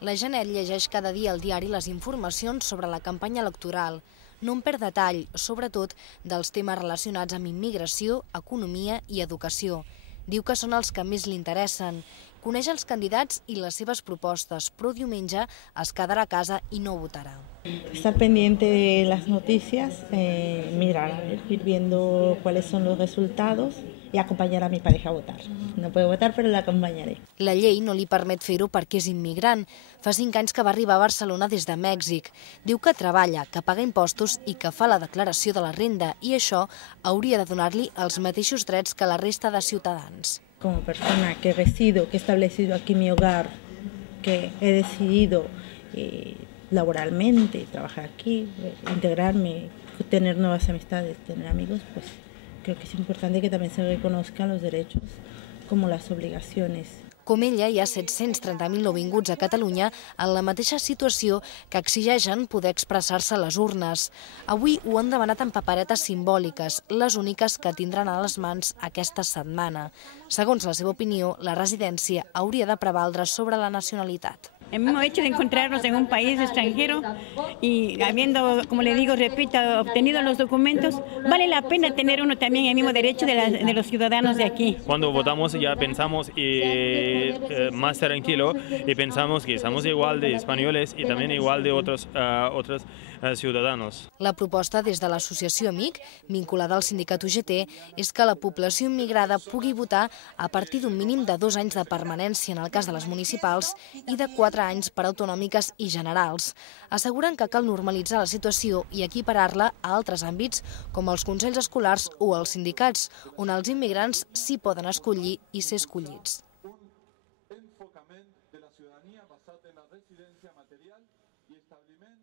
La Janet llegeix cada dia al diari les informacions sobre la campanya electoral. No en perd detall, sobretot dels temes relacionats amb immigració, economia i educació. Diu que són els que més li interessen. Coneix els candidats i les seves propostes, però diumenge es quedarà a casa i no votarà. Estar pendiente de las noticias, mirar, ir viendo cuáles son los resultados y acompañar a mi pareja a votar. No puedo votar, pero la acompañaré. La llei no li permet fer-ho perquè és immigrant. Fa 5 anys que va arribar a Barcelona des de Mèxic. Diu que treballa, que paga impostos i que fa la declaració de la renda, i això hauria de donar-li els mateixos drets que la resta de ciutadans. Como persona que resido, que he establecido aquí mi hogar, que he decidido laboralmente trabajar aquí, integrarme, tener nuevas amistades, tener amigos, pues creo que es importante que también se reconozcan los derechos como las obligaciones. Com ella, hi ha 730.000 nouvinguts a Catalunya en la mateixa situació que exigeixen poder expressar-se a les urnes. Avui ho han demanat amb paperetes simbòliques, les úniques que tindran a les mans aquesta setmana. Segons la seva opinió, la residència hauria de prevaldre sobre la nacionalitat. El mismo hecho de encontrarnos en un país extranjero y habiendo, como le digo, repito, obtenido los documentos, vale la pena tener uno también el mismo derecho de los ciudadanos de aquí. Cuando votamos ya pensamos más tranquilo y pensamos que somos igual de españoles y también igual de otros ciudadanos. La proposta des de l'associació Amic, vinculada al sindicat UGT, és que la població immigrada pugui votar a partir d'un mínim de 2 anys de permanència en el cas de les municipals i de 4 anys per autonòmiques i generals. Asseguren que cal normalitzar la situació i equiparar-la a altres àmbits com els consells escolars o els sindicats, on els immigrants sí poden escollir i ser escollits. Un enfocament de la ciutadania basat en la residència material i establiment